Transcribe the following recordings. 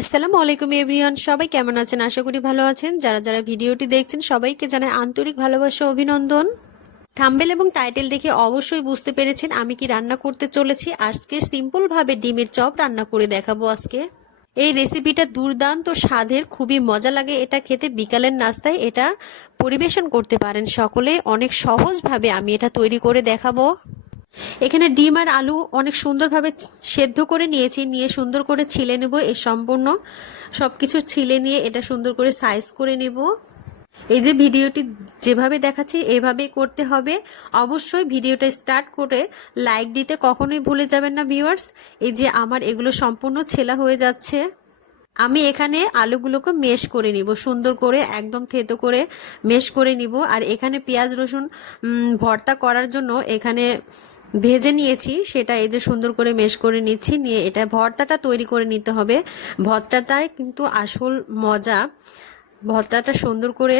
আসসালামু আলাইকুম এভরিওয়ান, সবাই কেমন আছেন? আশা করি ভালো আছেন। যারা যারা ভিডিওটি দেখছেন সবাইকে জানাই আন্তরিক ভালোবাসা ও অভিনন্দন। থাম্বনেল এবং টাইটেল দেখে অবশ্যই বুঝতে পেরেছেন আমি কি রান্না করতে চলেছি। আজকে সিম্পল ভাবে ডিমের চপ রান্না করে দেখাবো। আজকে এই রেসিপিটা দুর্দান্ত স্বাদের, খুবই মজা লাগে এটা খেতে। বিকালের নাস্তায় এটা পরিবেশন করতে পারেন সকলে। অনেক সহজভাবে আমি এটা তৈরি করে দেখাবো। এখানে ডিম আর আলু অনেক সুন্দরভাবে সেদ্ধ করে নিয়েছি, নিয়ে সুন্দর করে ছিলে নেব। এই সম্পূর্ণ সবকিছু ছিলে নিয়ে এটা সুন্দর করে সাইজ করে নেব। এই যে ভিডিওটি যেভাবে দেখাচ্ছি এভাবেই করতে হবে। অবশ্যই ভিডিওটা স্টার্ট করে লাইক দিতে কখনোই ভুলে যাবেন না ভিউয়ার্স। এই যে আমার এগুলো সম্পূর্ণ ছেলা হয়ে যাচ্ছে। আমি এখানে আলুগুলোকে মেশ করে নিব, সুন্দর করে একদম থেতো করে মেশ করে নিব। আর এখানে পেঁয়াজ রসুন ভর্তা করার জন্য এখানে ভেজে নিয়েছি, সেটা এই যে সুন্দর করে মেশ করে নিচ্ছি। নিয়ে এটা ভর্তাটা তৈরি করে নিতে হবে। ভর্তাটাই কিন্তু আসল মজা। ভর্তাটা সুন্দর করে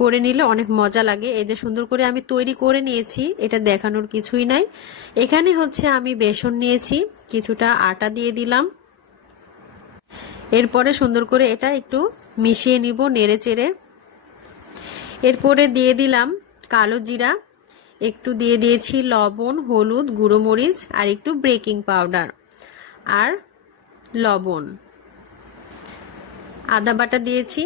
করে নিলে অনেক মজা লাগে। এই যে সুন্দর করে আমি তৈরি করে নিয়েছি, এটা দেখানোর কিছুই নাই। এখানে হচ্ছে আমি বেসন নিয়েছি, কিছুটা আটা দিয়ে দিলাম। এরপরে সুন্দর করে এটা একটু মিশিয়ে নিব নেড়ে চেড়ে। এরপরে দিয়ে দিলাম কালো জিরা, একটু দিয়ে দিয়েছি লবণ, হলুদ, গুঁড়ো মরিচ আর একটু বেকিং পাউডার আর লবণ, আদা বাটা দিয়েছি।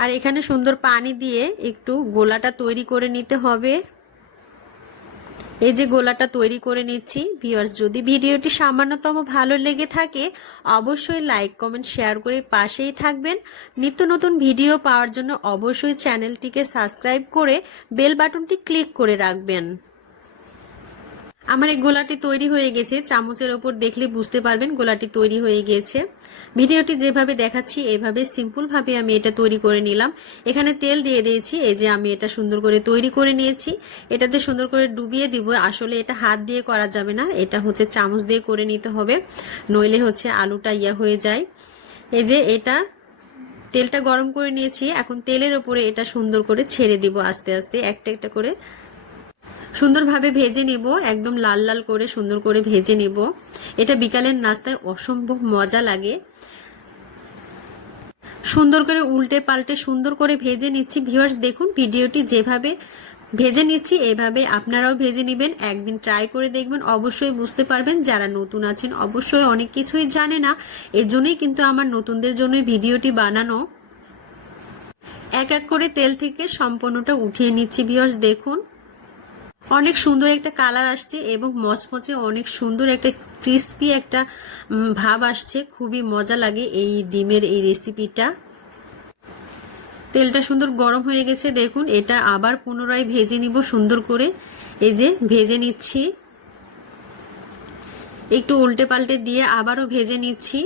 আর এখানে সুন্দর পানি দিয়ে একটু গোলাটা তৈরি করে নিতে হবে। এই যে গোলাটা তৈরি করে নিচ্ছি। ভিউয়ার্স, যদি ভিডিওটি সামান্যতম ভালো লেগে থাকে অবশ্যই লাইক কমেন্ট শেয়ার করে পাশেই থাকবেন। নিত্য নতুন ভিডিও পাওয়ার জন্য অবশ্যই চ্যানেলটিকে সাবস্ক্রাইব করে বেল বাটনটি ক্লিক করে রাখবেন। আমার এই গোলাটি তৈরি হয়ে গেছে, চামচের ওপর দেখলে বুঝতে পারবেন গোলাটি তৈরি হয়ে গেছে। ভিডিওটি যেভাবে দেখাচ্ছি এইভাবে সিম্পল ভাবে আমি এটা তৈরি করে নিলাম। এখানে তেল দিয়ে দিয়েছি। এই যে আমি এটা সুন্দর করে তৈরি করে নিয়েছি। এটাতে সুন্দর করে ডুবিয়ে দিব। আসলে এটা হাত দিয়ে করা যাবে না, এটা হচ্ছে চামচ দিয়ে করে নিতে হবে, নইলে হচ্ছে আলুটা হয়ে যায়। এই যে এটা তেলটা গরম করে নিয়েছি, এখন তেলের উপরে এটা সুন্দর করে ছেড়ে দিব আস্তে আস্তে একটা একটা করে। সুন্দরভাবে ভেজে নিব, একদম লাল লাল করে সুন্দর করে ভেজে নিব। এটা বিকালের নাস্তায় অসম্ভব মজা লাগে। সুন্দর করে উল্টে পাল্টে সুন্দর করে ভেজে নিচ্ছি। ভিউয়ার্স, দেখুন ভিডিওটি যেভাবে ভেজে নিচ্ছি এভাবে আপনারাও ভেজে নেবেন। একদিন ট্রাই করে দেখবেন, অবশ্যই বুঝতে পারবেন। যারা নতুন আছেন অবশ্যই অনেক কিছুই জানে না, এর জন্যই কিন্তু আমার নতুনদের জন্য ভিডিওটি বানানো। এক এক করে তেল থেকে সম্পূর্ণটা উঠিয়ে নিচ্ছি। ভিউয়ার্স, দেখুন অনেক সুন্দর একটা কালার আসছে এবং মচমচে অনেক সুন্দর একটা ক্রিস্পি একটা ভাব আসছে। খুবই মজা লাগে এই ডিমের এই রেসিপিটা। তেলটা সুন্দর গরম হয়ে গেছে, দেখুন এটা আবার পুনরায় ভেজে নিব সুন্দর করে। এই যে ভেজে নিচ্ছি, একটু উল্টে পাল্টে দিয়ে আবারও ভেজে নিচ্ছি।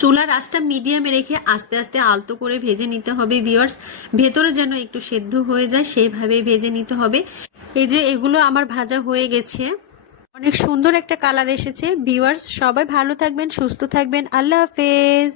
চুলার আঁচটা মিডিয়ামে রেখে আস্তে আস্তে আলতো করে ভেজে নিতে হবে ভিউয়ার্স, ভেতরে যেন একটু সেদ্ধ হয়ে যায় সেইভাবে ভেজে নিতে হবে। এই যে এগুলো আমার ভাজা হয়ে গেছে, অনেক সুন্দর একটা কালার এসেছে। ভিউয়ার্স, সবাই ভালো থাকবেন, সুস্থ থাকবেন। আল্লাহ হাফেজ।